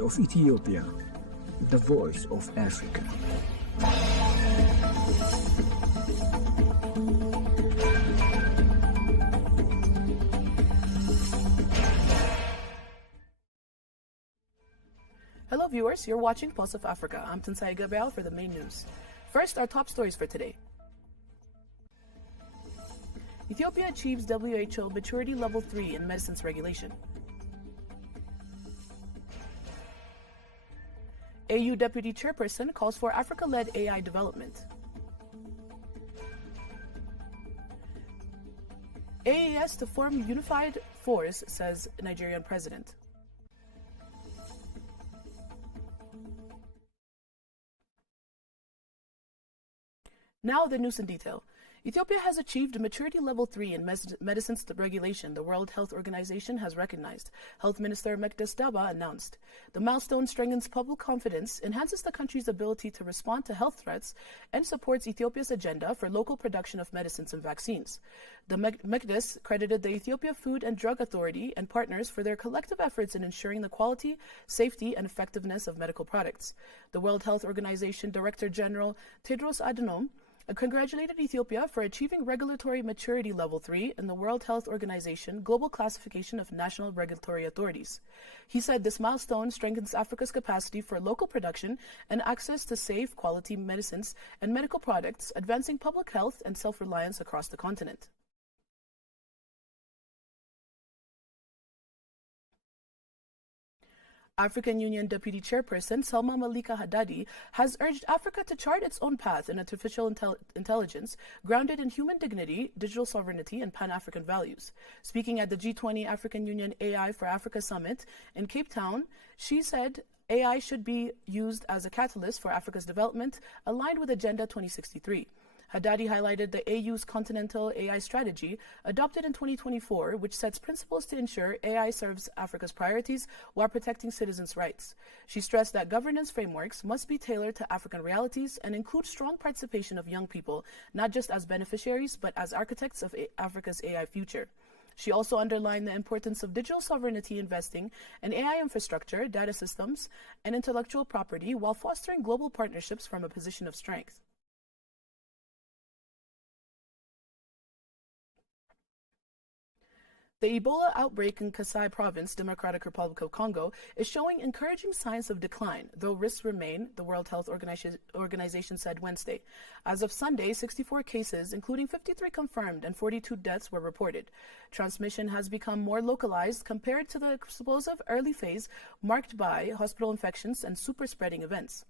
of Ethiopia, the voice of Africa. Hello viewers, you're watching Pulse of Africa. I'm Tansai Gabriel for the main news. First, our top stories for today. Ethiopia achieves WHO maturity level 3 in medicines regulation. AU Deputy Chairperson calls for Africa-led AI development. AAS to form unified force, says Nigerian president. Now the news in detail. Ethiopia has achieved maturity level 3 in medicines regulation, the World Health Organization has recognized. Health Minister Mekdes Daba announced. The milestone strengthens public confidence, enhances the country's ability to respond to health threats, and supports Ethiopia's agenda for local production of medicines and vaccines. The Mekdes credited the Ethiopia Food and Drug Authority and partners for their collective efforts in ensuring the quality, safety, and effectiveness of medical products. The World Health Organization Director General Tedros Adhanom congratulated Ethiopia for achieving regulatory maturity level 3 in the World Health Organization Global Classification of National Regulatory Authorities. He said this milestone strengthens Africa's capacity for local production and access to safe, quality medicines and medical products, advancing public health and self-reliance across the continent. African Union Deputy Chairperson Salma Malika Haddadi has urged Africa to chart its own path in artificial intelligence grounded in human dignity, digital sovereignty, and Pan-African values. Speaking at the G20 African Union AI for Africa Summit in Cape Town, she said AI should be used as a catalyst for Africa's development, aligned with Agenda 2063. Haddadi highlighted the AU's Continental AI Strategy, adopted in 2024, which sets principles to ensure AI serves Africa's priorities while protecting citizens' rights. She stressed that governance frameworks must be tailored to African realities and include strong participation of young people, not just as beneficiaries, but as architects of Africa's AI future. She also underlined the importance of digital sovereignty investing in AI infrastructure, data systems, and intellectual property while fostering global partnerships from a position of strength. The Ebola outbreak in Kasai Province, Democratic Republic of Congo, is showing encouraging signs of decline, though risks remain, the World Health Organization said Wednesday. As of Sunday, 64 cases, including 53 confirmed and 42 deaths, were reported. Transmission has become more localized compared to the explosive early phase marked by hospital infections and super-spreading events.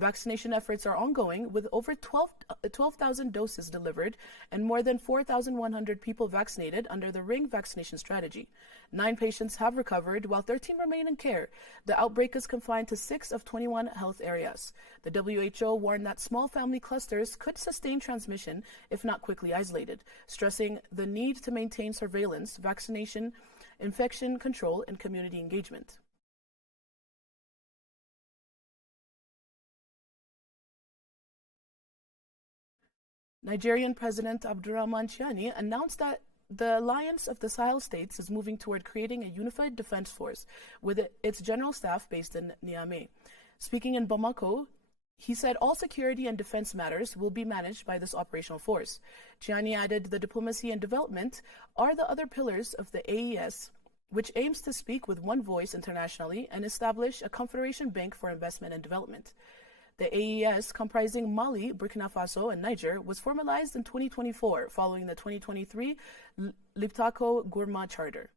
Vaccination efforts are ongoing, with over 12,000 doses delivered and more than 4,100 people vaccinated under the Ring vaccination strategy. 9 patients have recovered, while 13 remain in care. The outbreak is confined to 6 of 21 health areas. The WHO warned that small family clusters could sustain transmission if not quickly isolated, stressing the need to maintain surveillance, vaccination, infection control, and community engagement. Nigerian President Abdurrahman Chiani announced that the Alliance of the Sahel States is moving toward creating a unified defense force with its general staff based in Niamey. Speaking in Bamako, he said all security and defense matters will be managed by this operational force. Chiani added the diplomacy and development are the other pillars of the AES, which aims to speak with one voice internationally and establish a Confederation Bank for Investment and Development. The AES, comprising Mali, Burkina Faso, and Niger, was formalized in 2024 following the 2023 Liptako-Gourma Charter.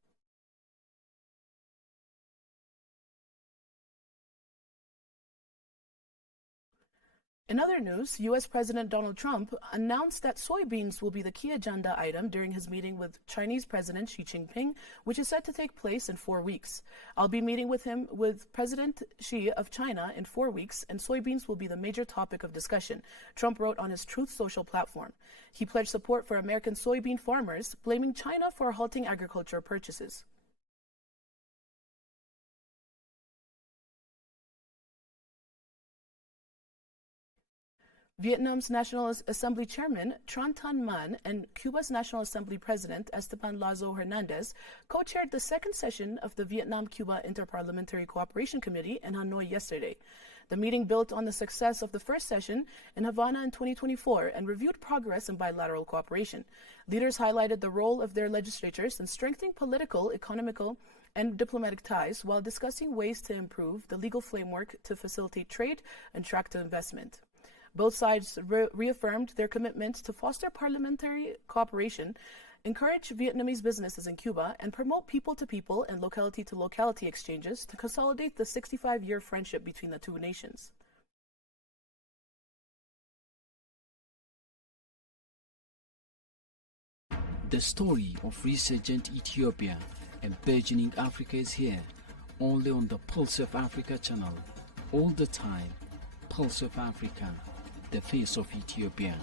In other news, U.S. President Donald Trump announced that soybeans will be the key agenda item during his meeting with Chinese President Xi Jinping, which is set to take place in 4 weeks. I'll be meeting with President Xi of China in 4 weeks, and soybeans will be the major topic of discussion, Trump wrote on his Truth Social platform. He pledged support for American soybean farmers, blaming China for halting agriculture purchases. Vietnam's National Assembly Chairman Tran Tan Man and Cuba's National Assembly President Esteban Lazo Hernandez co-chaired the second session of the Vietnam-Cuba Interparliamentary Cooperation Committee in Hanoi yesterday. The meeting built on the success of the first session in Havana in 2024 and reviewed progress in bilateral cooperation. Leaders highlighted the role of their legislatures in strengthening political, economical, and diplomatic ties while discussing ways to improve the legal framework to facilitate trade and attract investment. Both sides reaffirmed their commitment to foster parliamentary cooperation, encourage Vietnamese businesses in Cuba, and promote people-to-people and locality-to-locality exchanges to consolidate the 65-year friendship between the two nations. The story of resurgent Ethiopia and burgeoning Africa is here, only on the Pulse of Africa channel. All the time, Pulse of Africa, the face of Ethiopia,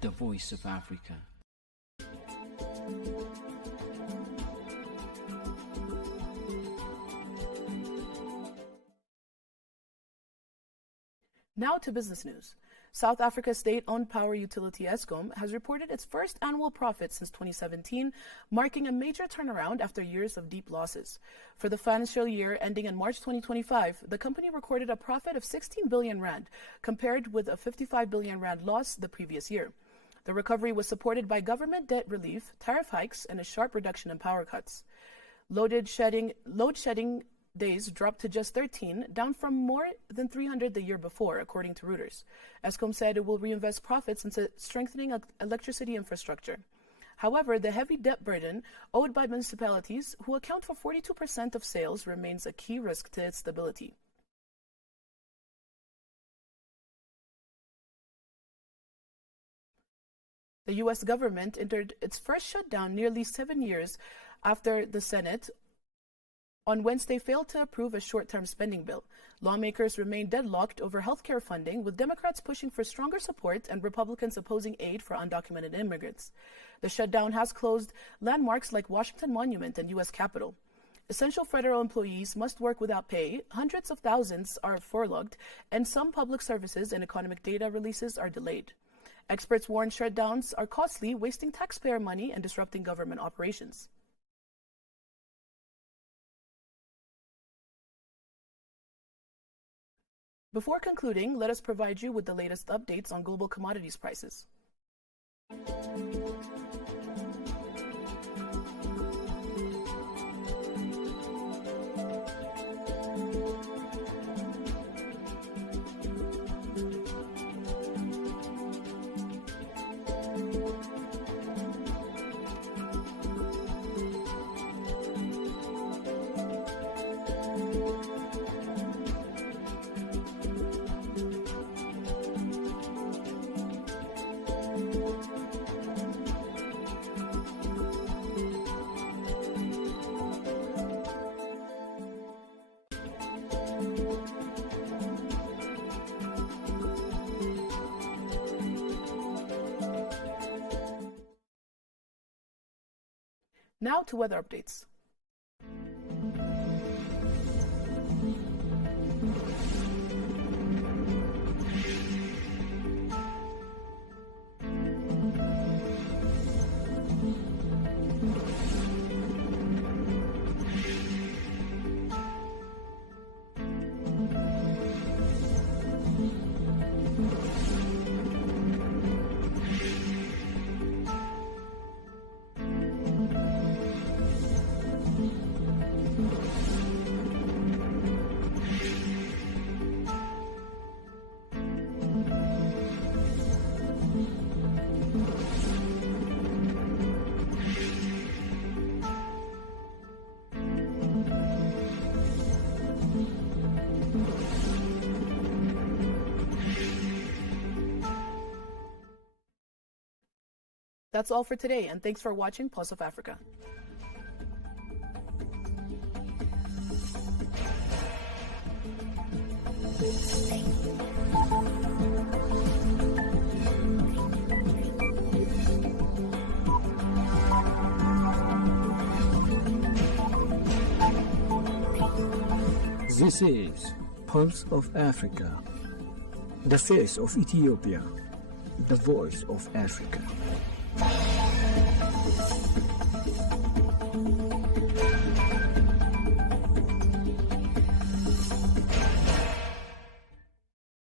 the voice of Africa. Now to business news. South Africa's state-owned power utility Eskom has reported its first annual profit since 2017, marking a major turnaround after years of deep losses. For the financial year ending in March 2025, the company recorded a profit of 16 billion rand, compared with a 55 billion rand loss the previous year. The recovery was supported by government debt relief, tariff hikes, and a sharp reduction in power cuts. Load shedding days dropped to just 13, down from more than 300 the year before, according to Reuters. Eskom said it will reinvest profits into strengthening electricity infrastructure. However, the heavy debt burden owed by municipalities, who account for 42% of sales, remains a key risk to its stability. The U.S. government entered its first shutdown nearly 7 years after the Senate on Wednesday failed to approve a short-term spending bill. Lawmakers remain deadlocked over healthcare funding, with Democrats pushing for stronger support and Republicans opposing aid for undocumented immigrants. The shutdown has closed landmarks like Washington Monument and U.S. Capitol. Essential federal employees must work without pay, hundreds of thousands are furloughed, and some public services and economic data releases are delayed. Experts warn shutdowns are costly, wasting taxpayer money and disrupting government operations. Before concluding, let us provide you with the latest updates on global commodities prices. Now to weather updates. That's all for today, and thanks for watching Pulse of Africa. This is Pulse of Africa, the face of Ethiopia. the voice of Africa.